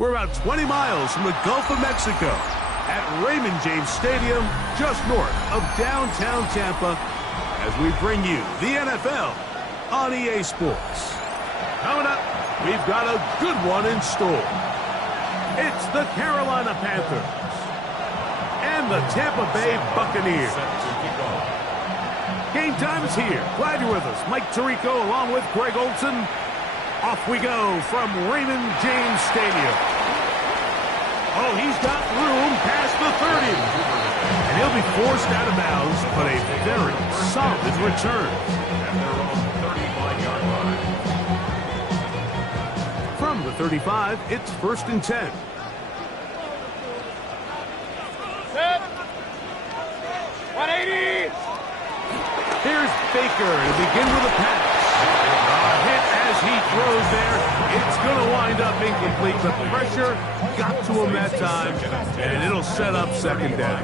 We're about 20 miles from the Gulf of Mexico at Raymond James Stadium, just north of downtown Tampa, as we bring you the NFL on EA Sports. Coming up, we've got a good one in store. It's the Carolina Panthers and the Tampa Bay Buccaneers. Game time is here. Glad you're with us. Mike Tirico along with Greg Olson. Off we go from Raymond James Stadium. Oh, he's got room past the 30. And he'll be forced out of bounds, but a very solid return. At their own 35-yard line. From the 35, it's 1st and 10. Set. 180. Here's Baker to begin with a pass. A hit as he throws there. It's going to wind up incomplete. The pressure got to him that time, and it'll set up 2nd down.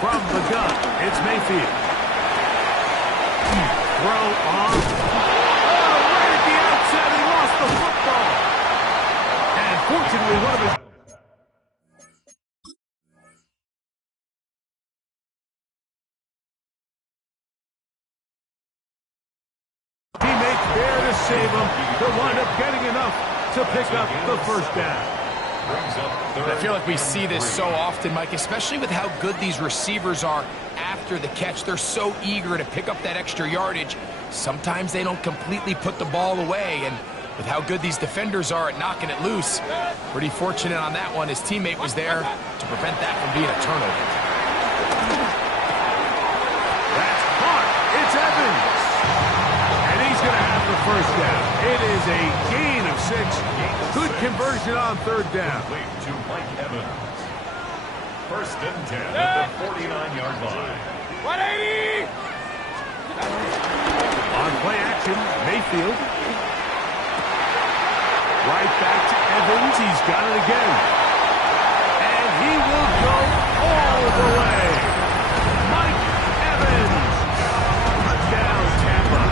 From the gun, it's Mayfield. Throw on. Right at the outset, he lost the football. And fortunately, one of his teammates there to save him. They'll wind up getting enough to pick up the 1st down. I feel like we see this so often, Mike, especially with how good these receivers are after the catch. They're so eager to pick up that extra yardage. Sometimes they don't completely put the ball away, and with how good these defenders are at knocking it loose, pretty fortunate on that one. His teammate was there to prevent that from being a turnover. That's caught. It's Evans. And he's going to have the 1st down. It is a gain of 6. Good conversion on 3rd down. To Mike Evans. 1st and 10 at the 49-yard line. 180. On play action, Mayfield. Right back to Evans. He's got it again. And he will go all the way. Mike Evans. Touchdown, Tampa.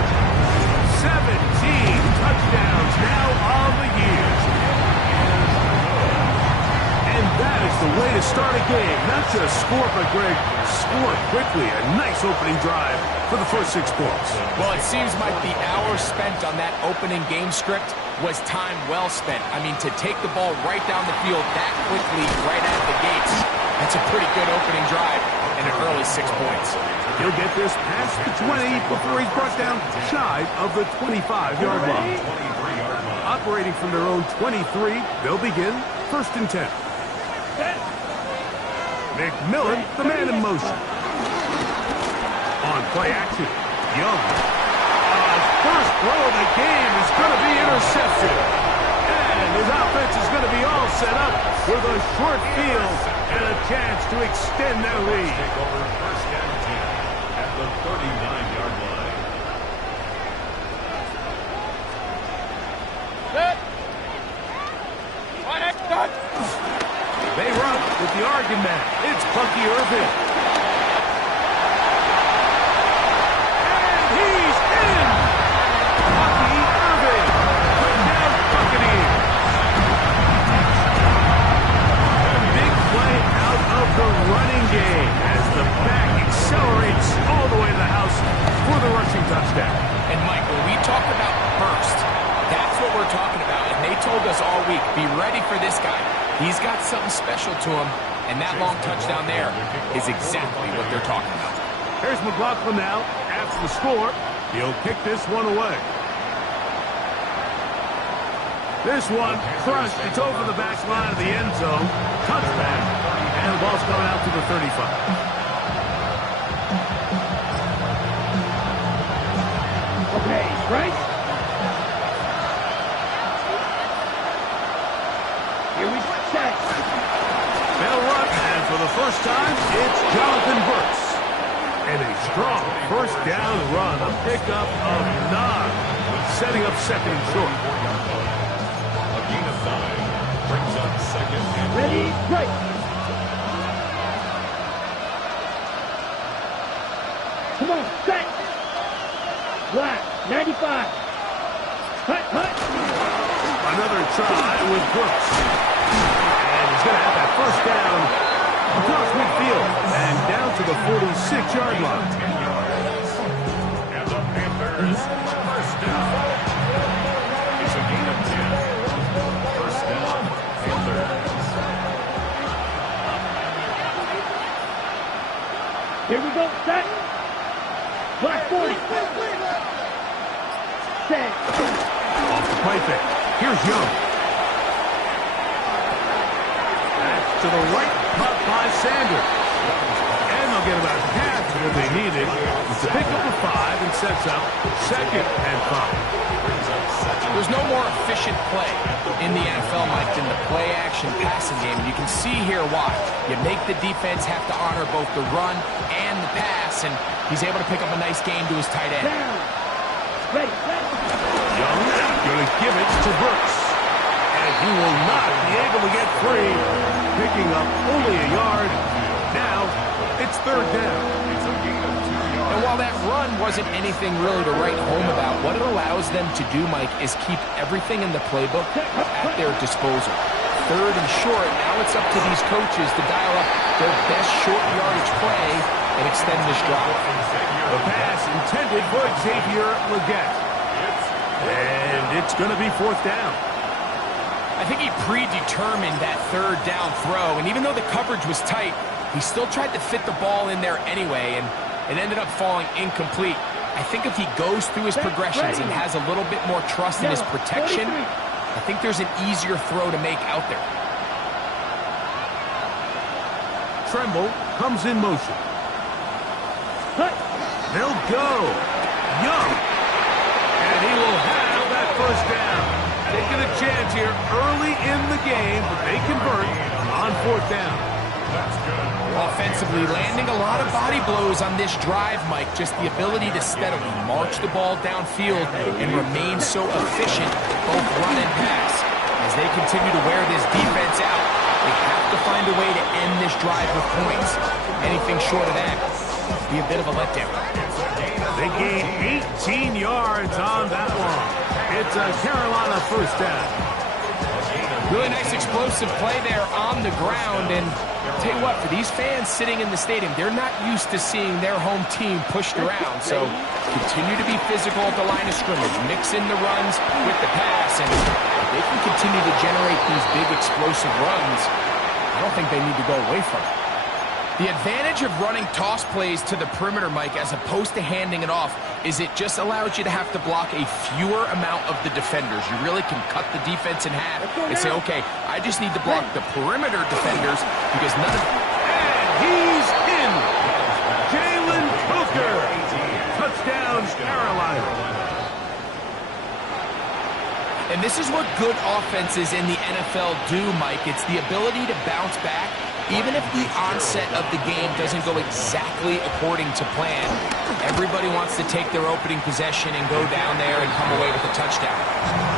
17 touchdowns now on the year. And that is the way to start a game. Not just score, but Greg, score quickly. A nice opening drive for the first 6 points. Well, it seems like the hour spent on that opening game script was time well spent. I mean, to take the ball right down the field that quickly, right out of the gates, that's a pretty good opening drive and an early 6 points. He'll get this past the 20 before he's brought down shy of the 25-yard line. Operating from their own 23, they'll begin 1st and 10. McMillan, the man in motion. On play action, Young. First throw of the game is going to be intercepted. And his offense is going to be all set up with a short field and a chance to extend their lead. Take over 1st and 10 at the 39-yard line. Set. They run with the Oregon man. It's Bucky Irvin. And he's in. Bucky Irvin. Touchdown Buccaneers. A big play out of the running game as the back accelerates all the way to the house for the rushing touchdown. And, Mike, when we talk about burst, that's what we're talking about. And they told us all week, be ready for this guy. He's got something special to him, and that long touchdown there is exactly what they're talking about. Here's McLaughlin now. After the score, he'll kick this one away. This one crushed. It's over the back line of the end zone. Touchback. And the ball's coming out to the 35. Okay, right? Here we set. They'll run, and for the first time, it's Jonathan Brooks. And a strong 1st down run, a pickup of 9, setting up 2nd and short. A gain of 5 brings up 2nd and Ready, right. Come on, set. Black, 95. Hut, hut. Another try with Brooks. And he's going to have that first down across midfield and down to the 46-yard line. And the Panthers, first down. It's a gain of 10. First down, Panthers. Here we go, set. Black 40. Set. Off the play fake. Here's Young. That's to the right, caught by Sanders. And they'll get about half of what they needed to pick up a 5 and sets up 2nd and 5. There's no more efficient play in the NFL, Mike, than the play-action passing game. You can see here why. You make the defense have to honor both the run and the pass, and he's able to pick up a nice gain to his tight end. Ready, Young going to give it to Brooks. And he will not be able to get free, picking up only a yard. Now it's 3rd down. It's a gain of 2 yards. And while that run wasn't anything really to write home about, what it allows them to do, Mike, is keep everything in the playbook at their disposal. 3rd and short, now it's up to these coaches to dial up their best short yardage play and extend this drive. The pass intended for Xavier Legette. And it's going to be 4th down. I think he predetermined that 3rd down throw, and even though the coverage was tight, he still tried to fit the ball in there anyway, and it ended up falling incomplete. I think if he goes through his progressions and has a little bit more trust in his protection, I think there's an easier throw to make out there. Tremble comes in motion. They'll go. Young. And he will have that first down. Taking a chance here early in the game, but they convert on 4th down. That's good. Offensively, landing a lot of body blows on this drive, Mike. Just the ability to steadily march the ball downfield and remain so efficient, both run and pass. As they continue to wear this defense out, they have to find a way to end this drive with points. Anything short of that would be a bit of a letdown. They gain 18 yards on that one. It's a Carolina first down. Really nice explosive play there on the ground, and I'll tell you what, for these fans sitting in the stadium, they're not used to seeing their home team pushed around, so continue to be physical at the line of scrimmage, mix in the runs with the pass, and if they can continue to generate these big explosive runs, I don't think they need to go away from it. The advantage of running toss plays to the perimeter, Mike, as opposed to handing it off, is it just allows you to have to block a fewer amount of the defenders. You really can cut the defense in half and say, okay, I just need to block the perimeter defenders because none of... And he's in. Jalen Hooker. Touchdown, Carolina. And this is what good offenses in the NFL do, Mike. It's the ability to bounce back, even if the onset of the game doesn't go exactly according to plan. Everybody wants to take their opening possession and go down there and come away with a touchdown.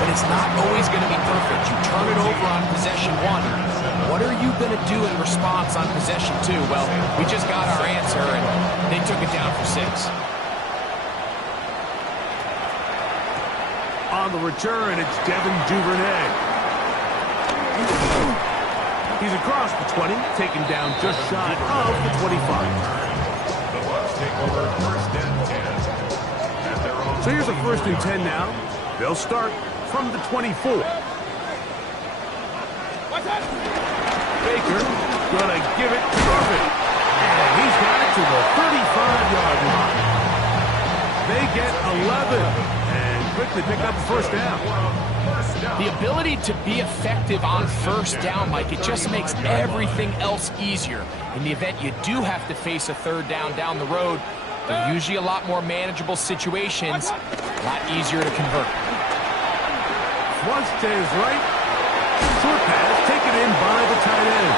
But it's not always going to be perfect. You turn it over on possession 1. What are you going to do in response on possession 2? Well, we just got our answer, and they took it down for 6. On the return, it's Devin Duvernay. He's across the 20, taken down just shy of the 25. The Bucs take over 1st and 10. At their own So here's a 1st and 10 now. They'll start from the 24. Baker gonna give it to Irvin. And he's got it to the 35-yard line. They get 11 and quickly pick up the first down. The ability to be effective on 1st down, Mike, it just makes everything else easier. In the event you do have to face a 3rd down the road, they're usually a lot more manageable situations, a lot easier to convert. Fuentes right. Short pass taken in by the tight end.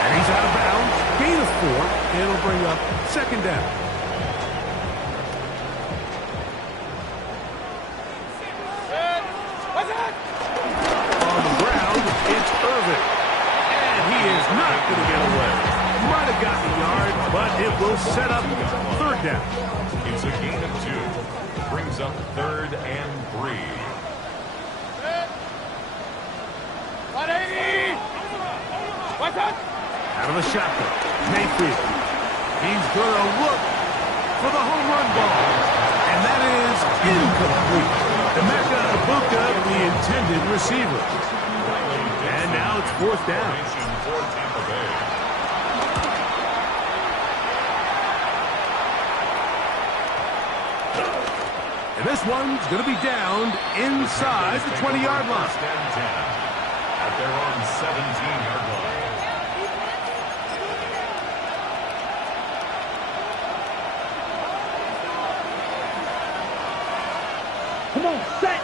And he's out of bounds. Gain of 4. And it'll bring up 2nd down. On the ground, it's Irvin. And he is not going to get away. Might have gotten a yard, but it will set up 3rd down. brings up 3rd and 3. Out of the shotgun, Mayfield. He's going to look for the home run ball. And that is incomplete. Emeka Ibuka, the intended receiver. And now it's 4th down. For Tampa Bay. And this one's going to be downed inside the 20-yard line. 1st and 10 at their own 17-yard line. Come on, set.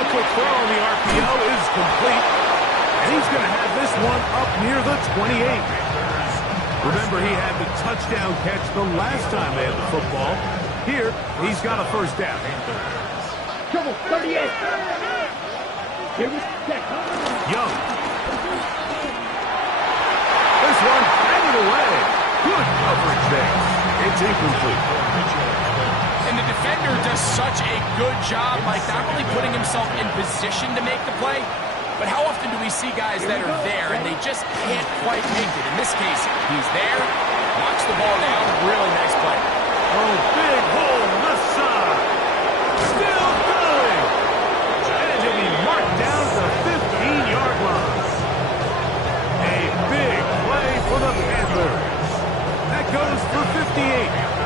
A quick throw on the RPO is complete. And he's going to have this one up near the 28. Remember, he had the touchdown catch the last time they had the football. Here, he's got a 1st down. Trouble, 38. Here we set. Young. This one handed away. Good coverage there. It's incomplete. And the defender does such a good job, like not only putting himself in position to make the play, but how often do we see guys that are there and they just can't quite make it? In this case, he's there, knocks the ball down, really nice play. Oh, big hole left side. Still going. And he'll be marked down to the 15-yard line. A big play for the Panthers. That goes for 58.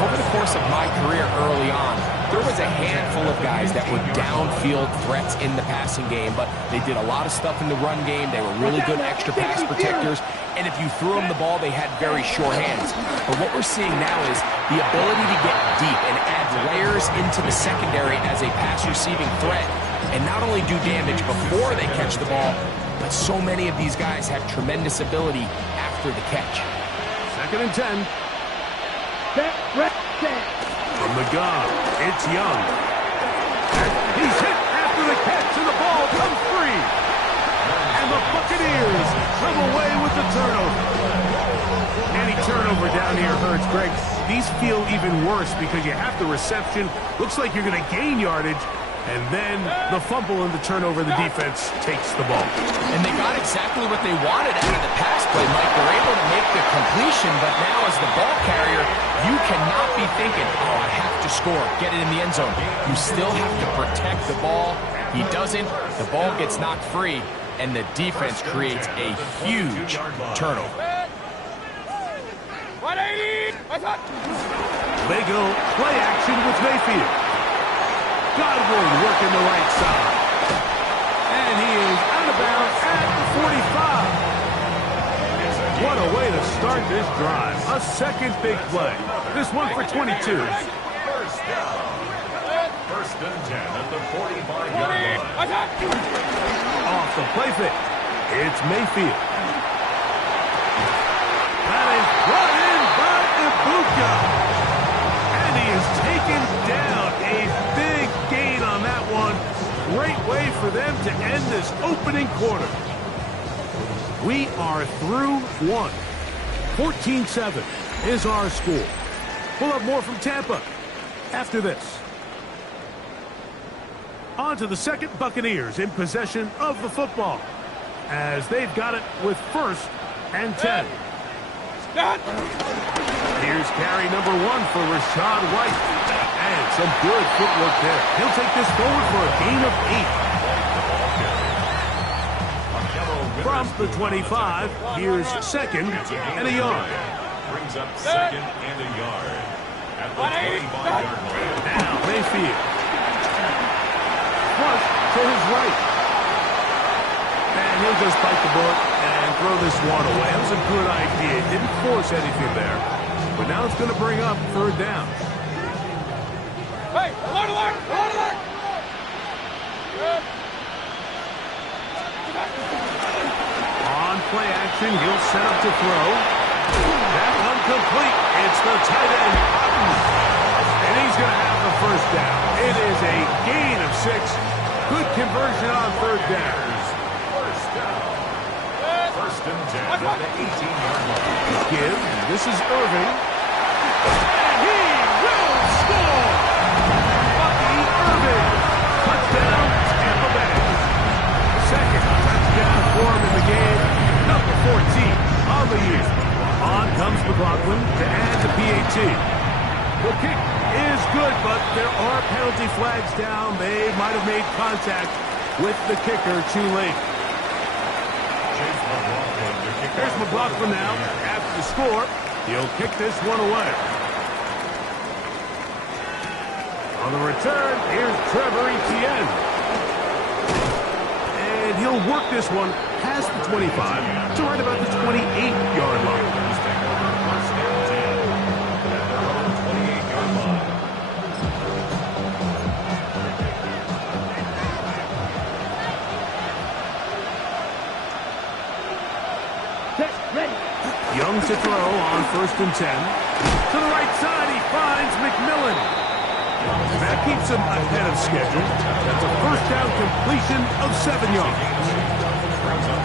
Over the course of my career early on, there was a handful of guys that were downfield threats in the passing game, but they did a lot of stuff in the run game. They were really good extra pass protectors, and if you threw them the ball, they had very sure hands. But what we're seeing now is the ability to get deep and add layers into the secondary as a pass-receiving threat, and not only do damage before they catch the ball, but so many of these guys have tremendous ability after the catch. 2nd and 10. Set, set, set. From the gun, it's Young. He's hit after the catch, and the ball comes free. And the Buccaneers come away with the turnover. Any turnover down here hurts, Greg. These feel even worse because you have the reception. Looks like you're going to gain yardage. And then the fumble and the turnover, the defense takes the ball. And they got exactly what they wanted out of the pass play, Mike. They're able to make the completion, but now as the ball carrier, you cannot be thinking, oh, I have to score, get it in the end zone. You still have to protect the ball. He doesn't. The ball gets knocked free, and the defense creates a huge turnover. 180. They go play action with Mayfield. Godwin working the right side. And he is out of bounds at the 45. What a way to start this drive. A second big play. This one for 22. 1st down. 1st and 10 at the 45-yard line. Off the play fake. It's Mayfield. That is brought in by Ibuka. And he is taken down. A big gain on that one. Great way for them to end this opening quarter. We are through one. 14-7 is our score. We'll have more from Tampa after this. On to the second, Buccaneers in possession of the football as they've got it with 1st and 10. Here's carry number 1 for Rashad White. And some good footwork there. He'll take this forward for a gain of 8. From the 25, here's 2nd and a yard. Brings up 2nd and a yard at the 25-yard line. Now Mayfield. Flush to his right. And he'll just bite the bullet and throw this one away. That was a good idea. Didn't force anything there. But now it's going to bring up 3rd down. Hey, alert, alert, alert, alert. Good. On play action, he'll set up to throw. That one complete. It's the tight end, Cotton. And he's going to have the 1st down. It is a gain of 6. Good conversion on 3rd down. 1st down. 1st and 10 at the 18-yard line. Give. This is Irving. And he the year. On comes McLaughlin to add the PAT. The kick is good, but there are penalty flags down. They might have made contact with the kicker too late. Here's McLaughlin now. After the score, he'll kick this one away. On the return, here's Trevor Etienne. And he'll work this one past the 25 to right about the 28-yard line. Young to throw on 1st and 10. To the right side, he finds McMillan. That keeps him ahead of schedule. That's a first down completion of 7 yards.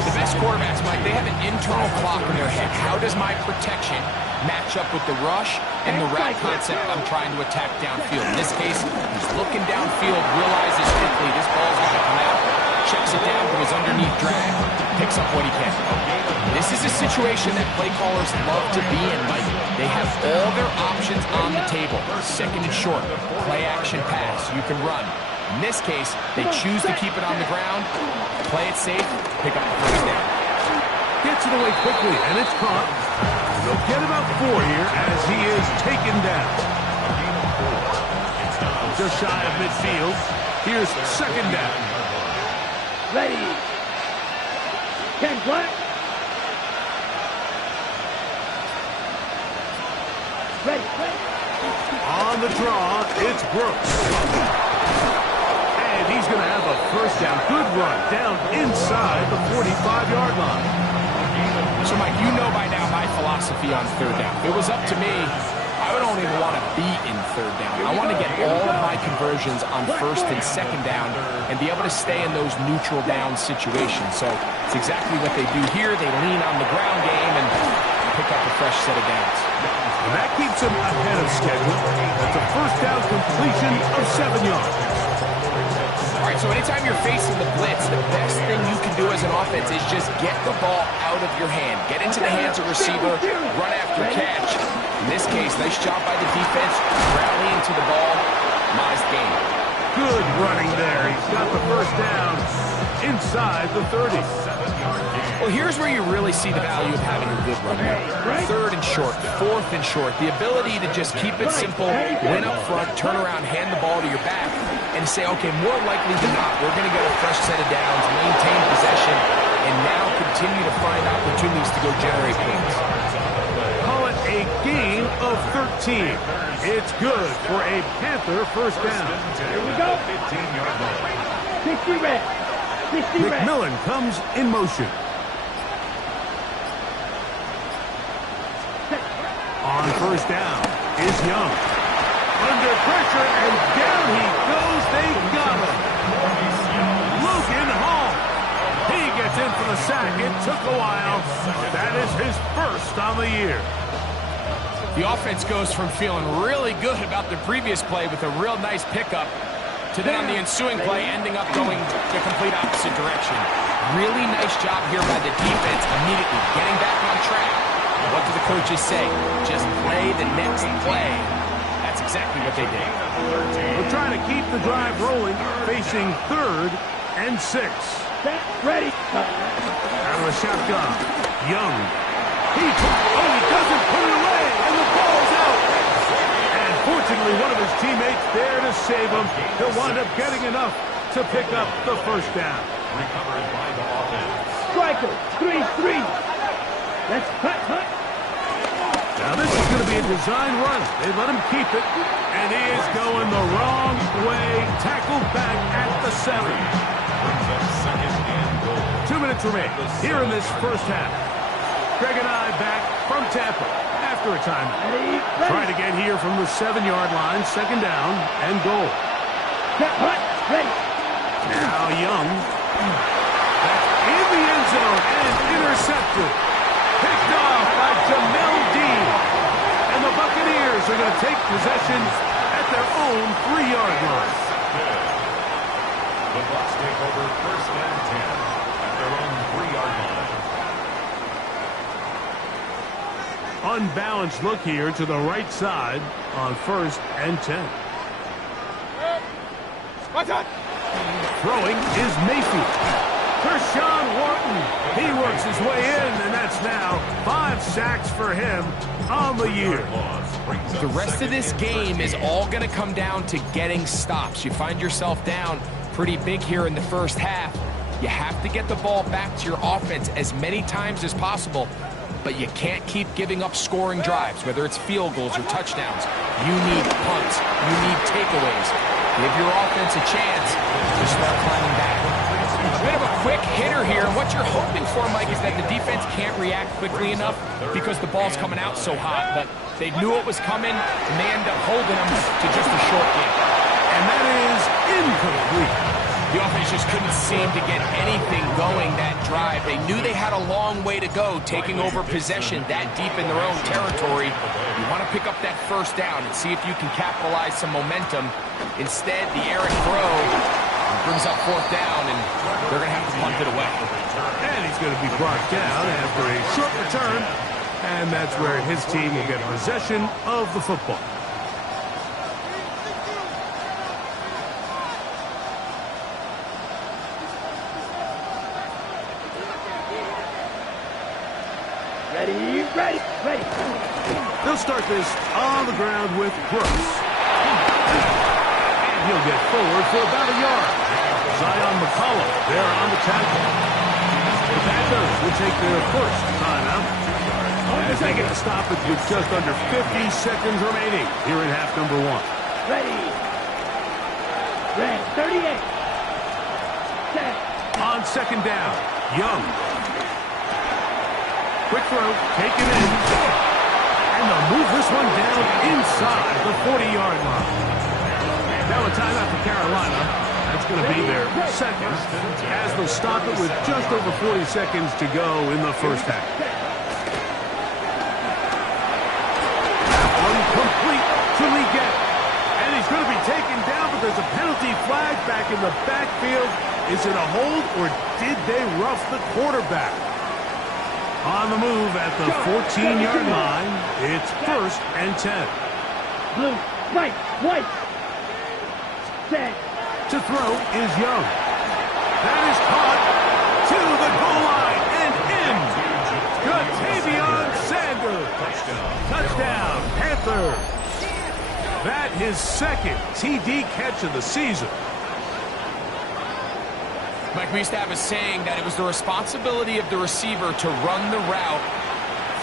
The best quarterbacks, Mike, they have an internal clock in their head. How does my protection match up with the rush and the route concept I'm trying to attack downfield? In this case, he's looking downfield, realizes quickly this ball's going to come out, checks it down to his underneath drag, picks up what he can. This is a situation that play callers love to be in, Mike. They have all their options on the table. 2nd and short, play action pass, you can run. In this case, they choose to keep it on the ground, play it safe, pick up the first down. Gets it away quickly, and it's caught. They'll get about 4 here as he is taken down. Just shy of midfield. Here's 2nd down. Ready. 10 black. Ready. On the draw, it's Brooks. And he's going to have a first down. Good run down inside the 45-yard line. So, Mike, you know by now my philosophy on 3rd down. If it was up to me, I don't even want to be in 3rd down. I want to get all of my conversions on 1st and 2nd down and be able to stay in those neutral down situations. So it's exactly what they do here. They lean on the ground game and pick up a fresh set of downs. And that keeps him ahead of schedule. That's a first down completion of 7 yards. All right, so anytime you're facing the blitz, the best thing you can do as an offense is just get the ball out of your hand. Get into the hands of receiver, run after catch. In this case, nice job by the defense, rallying to the ball. Modest gain. Good running there. He's got the first down inside the 30. Well, here's where you really see the value of having a good run. 3rd and short, 4th and short. The ability to just keep it simple, win up front, turn around, hand the ball to your back, and say, okay, more likely than not, we're going to get a fresh set of downs, maintain possession, and now continue to find opportunities to go generate points. Call it a gain of 13. It's good for a Panther first down. Here we go. 15-yard line. 60 red. 60 red. McMillan comes in motion. On first down is Young. Under pressure, and down he goes. They got him. Logan Hall. He gets in for the sack. It took a while. That is his first on the year. The offense goes from feeling really good about the previous play with a real nice pickup to then on the ensuing play ending up going the complete opposite direction. Really nice job here by the defense immediately getting back on track. What do the coaches say? Just play the next play. That's exactly what they did. We're trying to keep the drive rolling, facing 3rd and 6. Ready. Out of the shotgun, Young. He doesn't put it away, and the ball's out. And fortunately, one of his teammates there to save him. He'll wind up getting enough to pick up the first down. Recovered by the offense. Striker. 3-3. Let's cut. Now this is going to be a design run. They let him keep it, and he is going the wrong way. Tackled back at the 7. Brings up 2nd and goal. 2 minutes remain here in this first half. Greg and I back from Tampa after a timeout. Trying to get here from the 7-yard line, 2nd down and goal. Ready. Now Young. That's in the end zone and intercepted. Picked off by Jamel Dean. And the Buccaneers are going to take possession at their own 3-yard line. The Bucs take over 1st and 10 at their own 3-yard line. unbalanced look here to the right side on 1st and 10. Throwing is Mayfield. Kershawn Wharton. He works his way in, and that's now 5 sacks for him on the year. The rest of this game is all going to come down to getting stops. You find yourself down pretty big here in the first half. You have to get the ball back to your offense as many times as possible, but you can't keep giving up scoring drives, whether it's field goals or touchdowns. You need punts. You need takeaways. Give your offense a chance to start climbing back. A bit of a quick hitter here. What you're hoping for, Mike, is that the defense can't react quickly enough because the ball's coming out so hot. But they knew it was coming, and they end up holding them to just a short game. And that is incomplete. The offense just couldn't seem to get anything going that drive. They knew they had a long way to go, taking over possession that deep in their own territory. You want to pick up that first down and see if you can capitalize some momentum. Instead, the errant throw brings up 4th down, and they're going to have to punt it away. And he's going to be brought down after a short return, and that's where his team will get possession of the football. Ready. They'll start this on the ground with Brooks. And he'll get forward for about a yard. Zion McCollum there on the tackle. The Panthers will take their first timeout as they get to stop it with just under 50 seconds remaining here in half number 1. Ready. Red 38. Set. On 2nd down, Young. Quick throw, taken in. And they'll move this one down inside the 40-yard line. Now a timeout for Carolina. That's going to be their second, as they'll stop it with just over 40 seconds to go in the first half. That one complete to Leggett. And he's going to be taken down, but there's a penalty flag back in the backfield. Is it a hold, or did they rough the quarterback? On the move at the 14-yard line, it's 1st and 10. Blue, white. Set. To throw is Young. That is caught to the goal line and in. Ja'Tavion Sanders. Touchdown, Panthers. That his second TD catch of the season. Mike, we used to have a saying that it was the responsibility of the receiver to run the route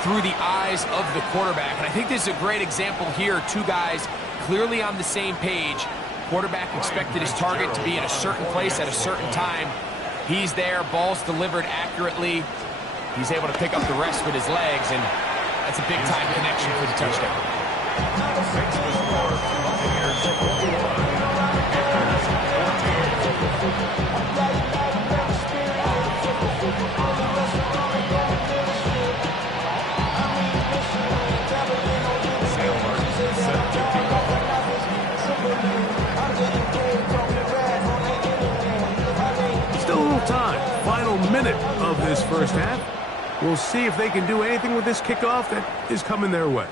through the eyes of the quarterback. And I think this is a great example here. 2 guys clearly on the same page. Quarterback expected his target to be in a certain place at a certain time. He's there, ball's delivered accurately. He's able to pick up the rest with his legs, and that's a big-time connection for the touchdown. Still a little time. Final minute of this first half. We'll see if they can do anything with this kickoff that is coming their way.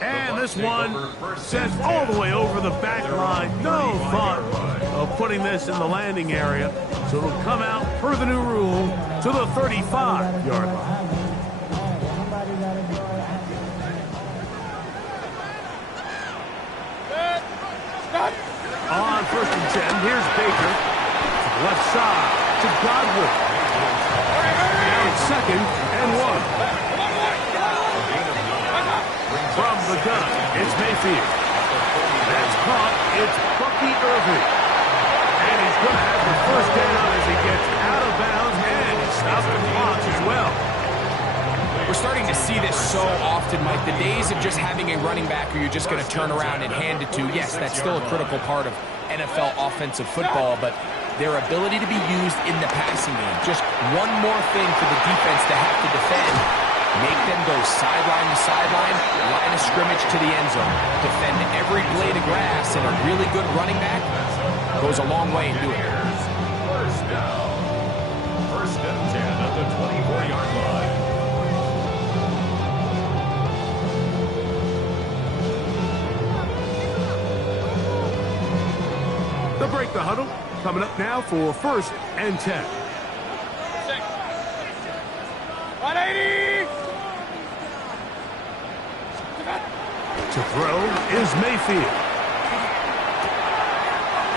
And this one sent all the way over the back line. No thought of putting this in the landing area. So it'll come out, per the new rule, to the 35-yard line. On 1st and 10, here's Baker. Left side to Godwin. Now it's 2nd and 1. From the gun, it's Mayfield. That's caught. It's Bucky Irving. And he's going to have the first down as he gets out of bounds, and he stops the clock as well. We're starting to see this so often, Mike. The days of just having a running back who you're just going to turn around and hand it to, yes, that's still a critical part of NFL offensive football, but their ability to be used in the passing game. Just one more thing for the defense to have to defend. Make them go sideline to sideline, line of scrimmage to the end zone. Defend every blade of grass, and a really good running back goes a long way in doing it. First down. 1st and 10 at the 24-yard line. They'll break the huddle. Coming up now for 1st and 10. 180! To throw is Mayfield.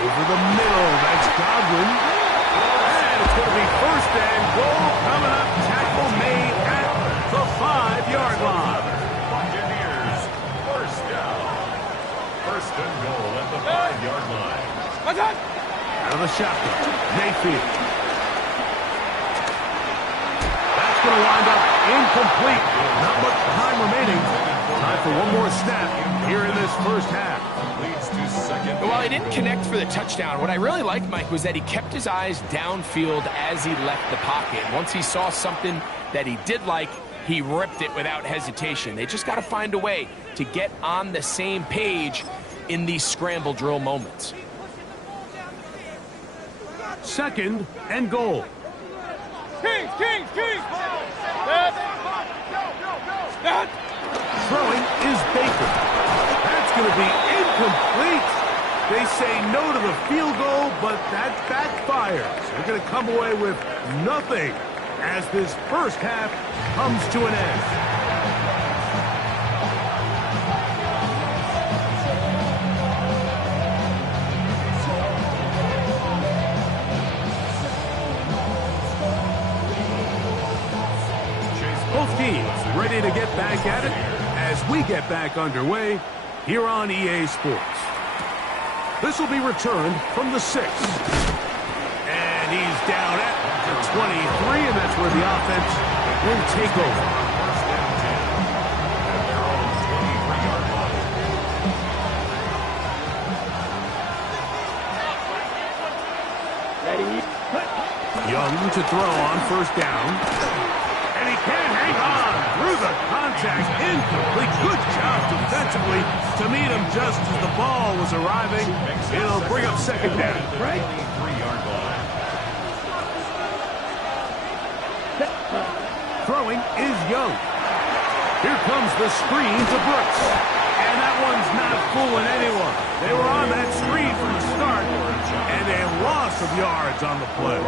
Over the middle, that's Godwin. And it's going to be 1st and goal coming up. Tackle made at the 5-yard line. Buccaneers, 1st down. 1st and goal at the 5-yard line. Out of the shotgun, Mayfield. That's going to wind up incomplete. Not much time remaining. Time for one more snap here in this 1st half. Leads to 2nd. While he didn't connect for the touchdown, what I really liked, Mike, was that he kept his eyes downfield as he left the pocket. Once he saw something that he did like, he ripped it without hesitation. They just got to find a way to get on the same page in these scramble drill moments. 2nd and goal. Kings! Throwing is Baker. That's going to be incomplete. They say no to the field goal, but that backfires. They're going to come away with nothing as this 1st half comes to an end. Both teams ready to get back at it as we get back underway here on EA Sports. This will be returned from the 6. And he's down at the 23, and that's where the offense will take over. 1st and 10. At their own 23-yard line. Young to throw on 1st down. And he can't hang on through the contact. Incomplete. Good job defensively to meet him just as the ball was arriving. It'll bring up 2nd down. Right? 23-yard line. Throwing is Young. Here comes the screen to Brooks. And that one's not fooling anyone. They were on that screen from the start, and a loss of yards on the play.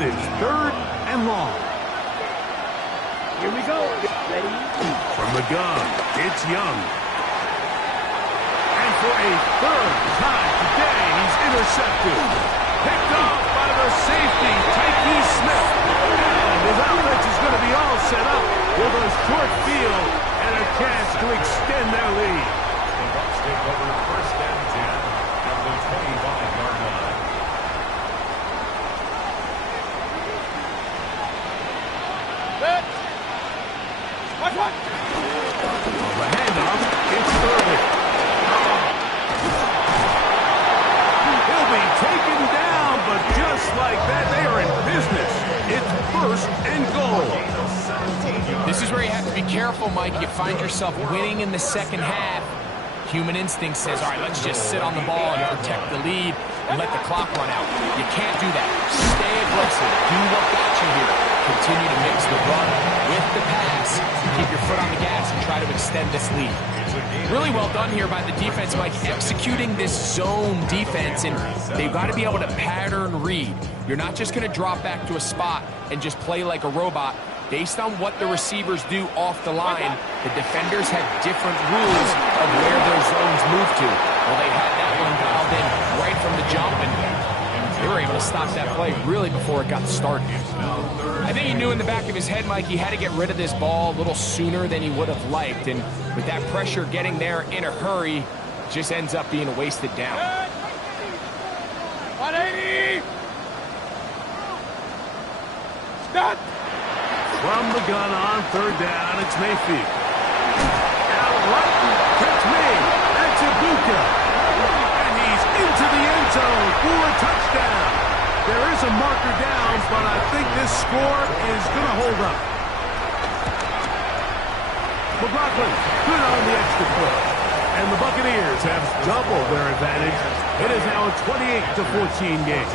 It is 3rd and long. Here we go. Ready? From the gun, it's Young. And for a 3rd time today, he's intercepted. Picked off by the safety, Tyke Smith. And his offense is going to be all set up with a short field and a chance to extend their lead. The Bucs take over 1st and 10 at the 25-yard line. Watch one. The handoff, it's Irvin. He'll be taken down, but just like that, they are in business. It's 1st and goal. This is where you have to be careful, Mike. You find yourself winning in the 2nd half. Human instinct says, all right, let's just sit on the ball and protect the lead and let the clock run out. You can't do that. Stay aggressive. Do what got you here. Continue to mix the run with the pass. Keep your foot on the gas and try to extend this lead. Really well done here by the defense, Mike, executing this zone defense, and they've got to be able to pattern read. You're not just going to drop back to a spot and just play like a robot. Based on what the receivers do off the line, the defenders have different rules of where their zones move to. Well, they had that one dialed in right from the jump, and they were able to stop that play really before it got started. I think he knew in the back of his head, Mike, he had to get rid of this ball a little sooner than he would have liked, and with that pressure getting there in a hurry, it just ends up being a wasted down. 180. Stop. From the gun on 3rd down, it's Mayfield. Out right, catch me. That's Ibuka. And he's into the end zone for a touchdown. There is a marker down, but I think this score is going to hold up. McLaughlin, good on the extra point. And the Buccaneers have doubled their advantage. It is now a 28-14 game.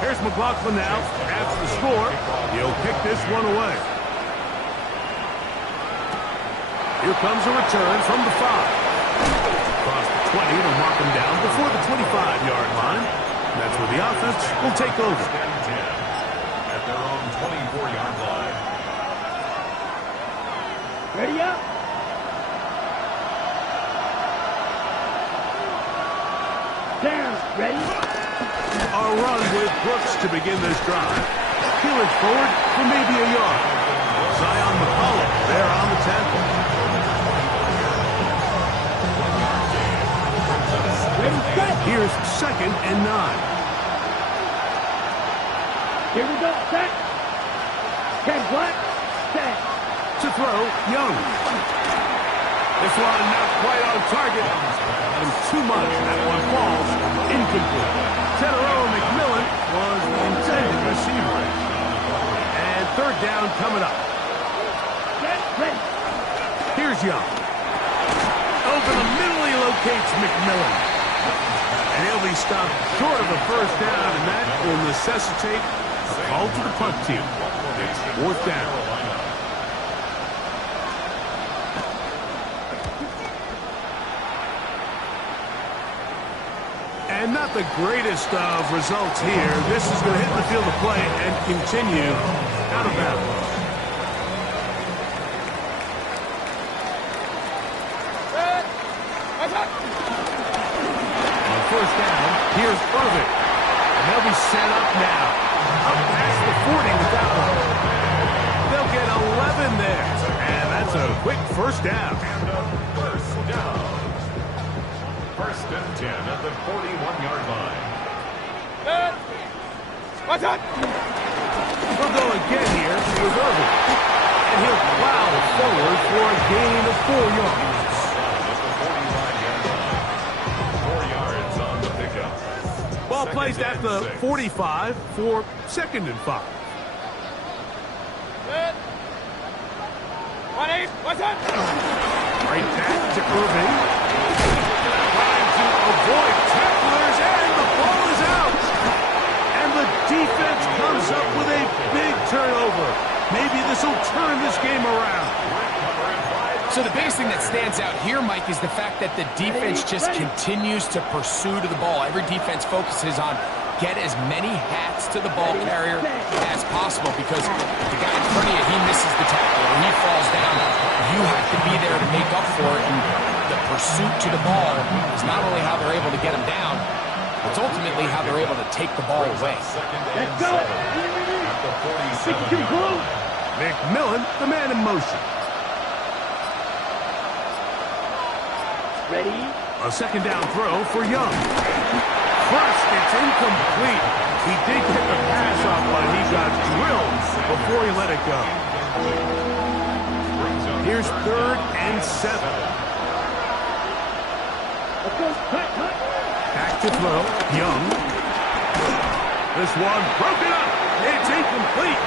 Here's McLaughlin now after the score. He'll kick this one away. Here comes a return from the 5. Across the 20. plenty to mark him down before the 25-yard line. That's where the offense will take over. At their own 24-yard line. Ready up. Down. Ready. A run with Brooks to begin this drive. Peel it forward for maybe a yard. Zion McCollum there on the tackle. Ready, set. Here's 2nd and 9. Here we go. Set. 10 black. Set. To throw, Young. This one not quite on target. And too much. That one falls incomplete. Tedero McMillan was the intended receiver. And 3rd down coming up. Get ready. Here's Young. Over the middle he locates McMillan. And he'll be stopped short of a 1st down, and that will necessitate a call to the punt team. It's 4th down. And not the greatest of results here. This is going to hit the field of play and continue out of bounds. On 1st down, here's Irving. And they'll be set up now. Up past the 40 with that one. They'll get 11 there. And that's a quick 1st down. First and 10 at the 41-yard line. We'll go again here with Irving. And he'll plow forward for a gain of 4 yards. Ball placed at the 45 for 2nd and 5. Right back to Irving. Trying to avoid tacklers, and the ball is out. And the defense comes up with a big turnover. Maybe this will turn this game around. So the biggest thing that stands out here, Mike, is the fact that the defense just continues to pursue to the ball. Every defense focuses on get as many hats to the ball carrier as possible, because the guy in front of you, he misses the tackle or he falls down. You have to be there to make up for it, and the pursuit to the ball is not only how they're able to get him down, it's ultimately how they're able to take the ball away. Let's go. 62 blue. McMillan, the man in motion. Ready. A 2nd down throw for Young. First, it's incomplete. He did get the pass off, but he got drilled before he let it go. Here's 3rd and 7. Let's go. Cut. Back to throw, Young. This one broken up. It's incomplete.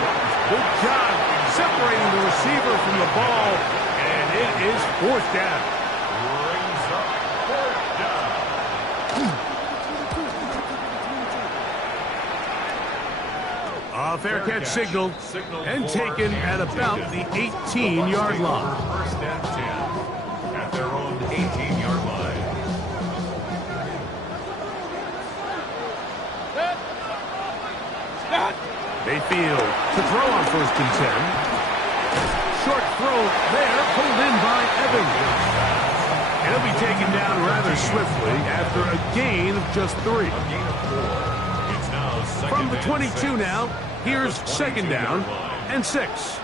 Good job separating the receiver from the ball, and it is 4th down. A fair catch signaled and taken at about the 18-yard line. First and 10 at their own 18-yard line. Mayfield to throw on 1st and 10. Short throw there, pulled in by Evans. And he'll be taken down rather swiftly after a gain of just 3. From the 22 now, here's 2nd down and 6.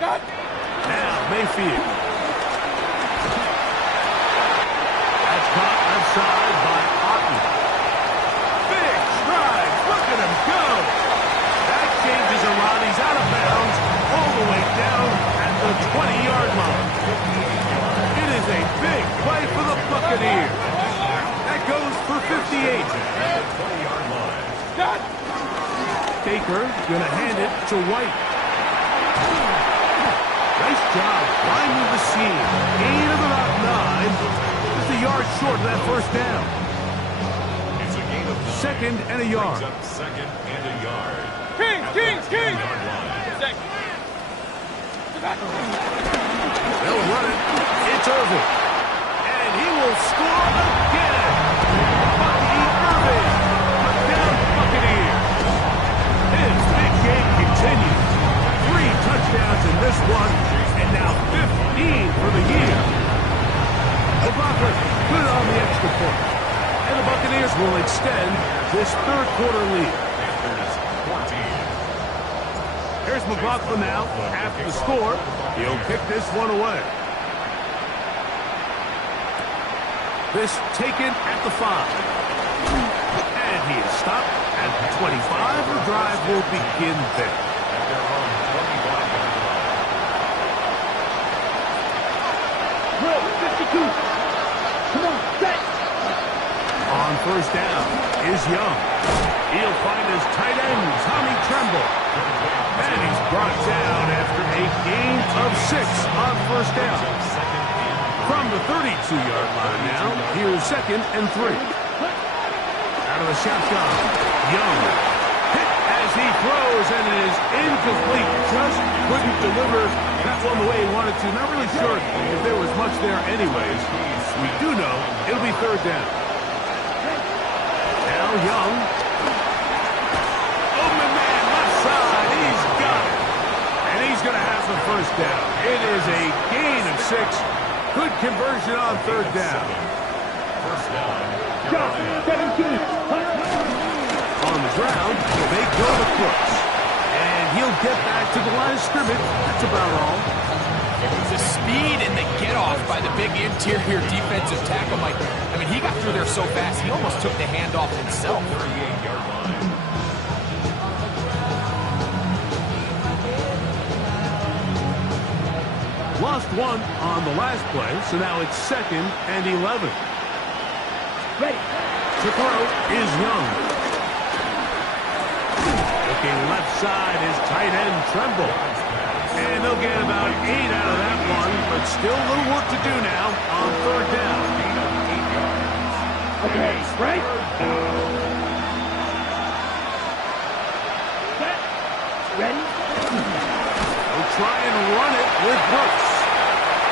Now Mayfield. That's caught outside by Otten. Big stride. Look at him go. That changes a lot. He's out of bounds all the way down at the 20-yard line. It is a big play for the Buccaneers. That goes for 58. Baker going to hand it to White. Nice job finding the seam. Gain of about 9. Just a yard short of that 1st down. It's a gain of 2nd and a yard. 2nd and a yard. Kings. They'll run it. It's Irving. And he will score this one, and now 15 for the year. McLaughlin put it on the extra point. And the Buccaneers will extend this third quarter lead. Here's McLaughlin now after the score. He'll kick this one away. This taken at the 5. And he is stopped at the 25. The drive will begin there. Drill 52. Come on, set. On first down is Young. He'll find his tight end, Tommy Tremble. And he's brought down after a gain of 6 on first down. From the 32-yard line now, here's 2nd and 3. Out of the shotgun, Young hit as he throws, and it is incomplete. Just couldn't deliver that one the way he wanted to. Not really sure if there was much there anyways. We do know it'll be 3rd down. Now Young. Open man, left side. He's got it. And he's going to have the first down. It is a gain of 6. Good conversion on 3rd down. First down. Shot 17. On the ground, they go to Brooks. And he'll get back to the line of scrimmage. That's about all. The speed and the get-off by the big interior defensive tackle, Mike. I mean, he got through there so fast, he almost took the handoff himself. 38-yard line. Lost 1 on the last play, so now it's 2nd and 11. Ready. To throw is Young. Looking left side is tight end Tremble. And they'll get about 8 out of that one, but still a little work to do now on 3rd down. Okay, right. Set. Ready. They'll try and run it with Brooks.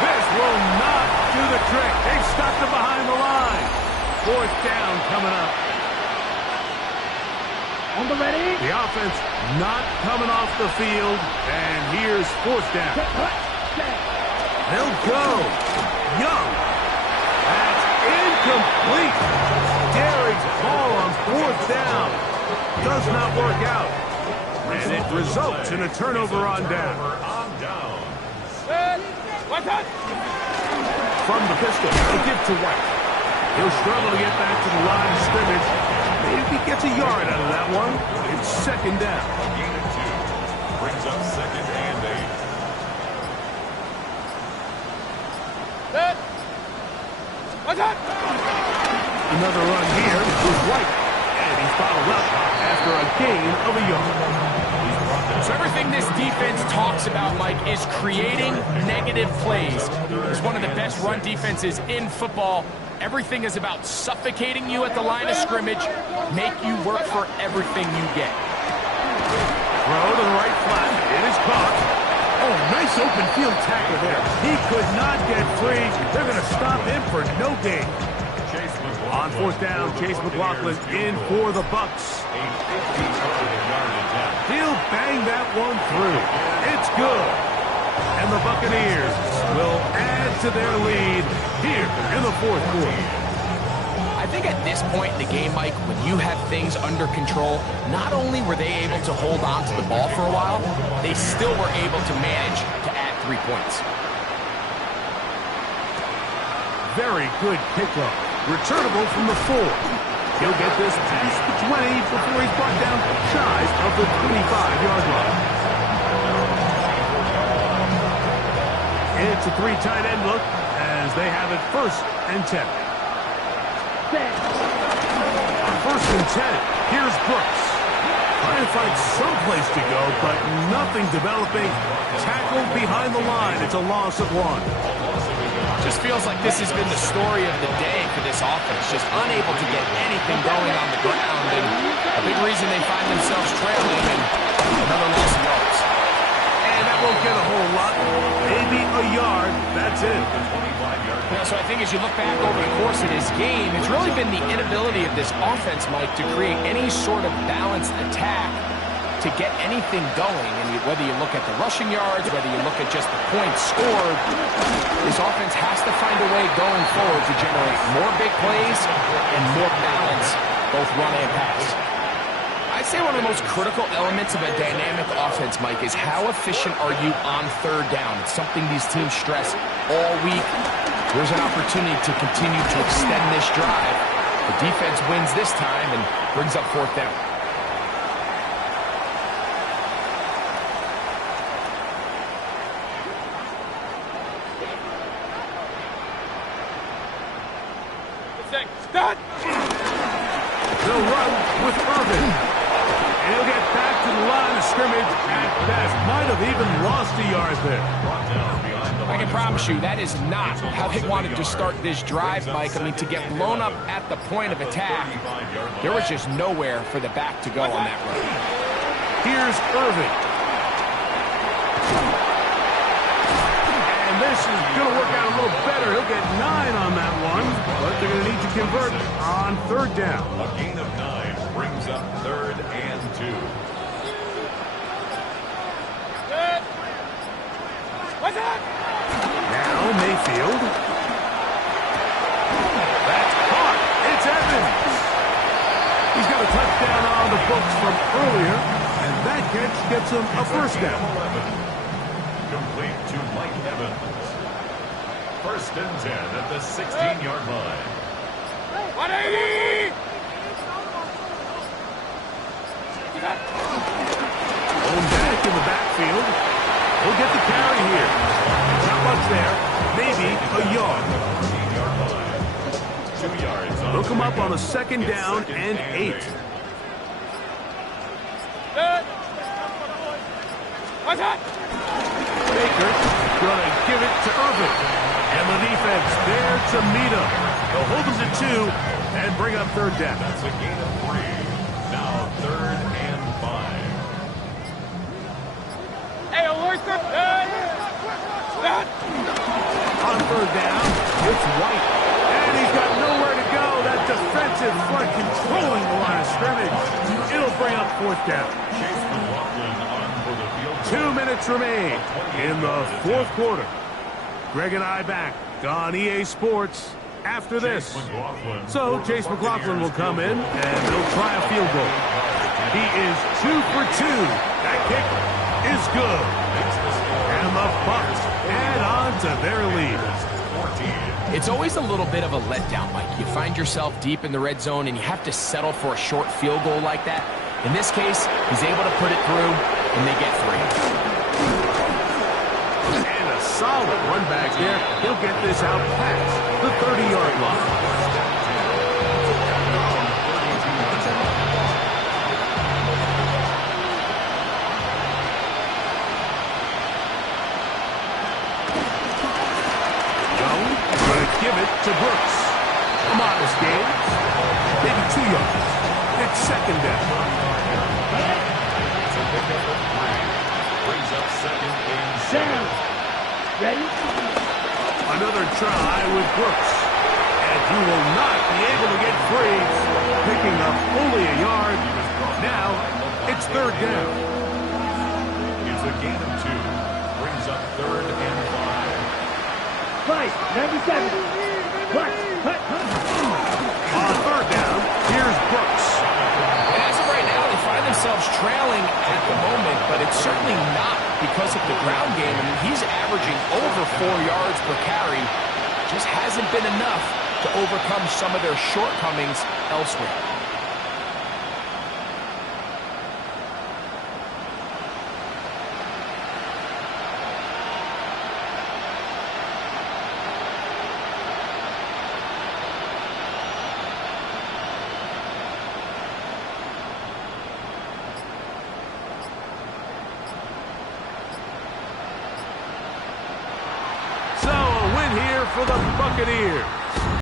This will not do the trick. They've stopped him behind the line. 4th down coming up. On the ready. The offense not coming off the field, and here's 4th down. Set. They'll go. Young. That's incomplete. Daring ball on 4th down. Does not work out. And it results in a turnover on down. From the pistol, they give to White. He'll struggle to get back to the line of scrimmage. Maybe he gets a yard out of that one. It's 2nd down. Gain of 2. Brings up 2nd and 8. Another run here with White. And he's followed up after a gain of a yard. So everything this defense talks about, Mike, is creating negative plays. It's one of the best run defenses in football. Everything is about suffocating you at the line of scrimmage, make you work for everything you get. Throw to the right flat. It is caught. Oh, nice open field tackle there. He could not get free. They're going to stop him for no gain. On 4th down, Chase McLaughlin in for the Bucks. He'll bang that one through. It's good. And the Buccaneers will add to their lead here in the 4th quarter. I think at this point in the game, Mike, when you have things under control, not only were they able to hold on to the ball for a while, they still were able to manage to add 3 points. Very good kickoff. Returnable from the 4. He'll get this past the 20 before he's brought down shy of the 25-yard line. It's a 3 tight end look as they have it 1st and 10. On 1st and 10, here's Brooks. Trying to find some place to go, but nothing developing. Tackled behind the line. It's a loss of 1. Just feels like this has been the story of the day for this offense. Just unable to get anything going on the ground. And a big reason they find themselves trailing and another loss of yards. And that won't get a whole lot. Maybe a yard. That's it. So I think as you look back over the course of this game, it's really been the inability of this offense, Mike, to create any sort of balanced attack to get anything going. And whether you look at the rushing yards, whether you look at just the points scored, this offense has to find a way going forward to generate more big plays and more balance, both run and pass. I'd say one of the most critical elements of a dynamic offense, Mike, is how efficient are you on third down. It's something these teams stress all week. There's an opportunity to continue to extend this drive. The defense wins this time and brings up fourth down. Start! They'll run with Irvin. And he'll get back to the line of scrimmage at best. Might have even lost a yard there. I can promise you that is not how they wanted to start this drive, Mike. I mean, to get blown up at the point of attack, there was just nowhere for the back to go on that run. Here's Irvin. And this is going to work out a little better. He'll get 9 on that one, but they're going to need to convert on third down. A gain of 9 brings up 3rd and 2. What's that? Now Mayfield. That's caught. It's Evans. He's got a touchdown on the books from earlier, and that catch gets him a first down. Complete to Mike Evans. 1st and 10 at the 16-yard line. 180! Going back in the backfield. He'll get the carry here. Not much there. Maybe a yard. 2 yards. They'll come up on a 2nd down and 8. What's that? Baker going to give it to Irvin. And the defense there to meet him. They'll hold him to 2 and bring up third down. That's a gain of 3. Now 3rd and 5. Hey, alert! On third down, it's White. And he's got nowhere to go. That defensive front controlling the line of scrimmage. It'll bring up fourth down. Chase McLaughlin on for the field. 2 minutes remain in the fourth quarter. Greg and I back on EA Sports after this. So Chase McLaughlin will come in and they'll try a field goal. He is 2 for 2. That kick is good. And the Bucs add on to their lead. It's always a little bit of a letdown, Mike. You find yourself deep in the red zone and you have to settle for a short field goal like that. In this case, he's able to put it through and they get 3. And a solid run back there. He'll get this out past the 30-yard line. Give it to Brooks. A modest gain. Maybe 2 yards. It's 2nd down. Brings up 2nd and 7. Ready? Another try with Brooks. And he will not be able to get free. Picking up only a yard. Now it's 3rd down. It's a gain of 2. Brings up 3rd and 5. 97. Cut. On 3rd down, here's Brooks. And as of right now, they find themselves trailing at the moment, but it's certainly not because of the ground game. I mean, he's averaging over 4 yards per carry. Just hasn't been enough to overcome some of their shortcomings elsewhere. So a win here for the Buccaneers.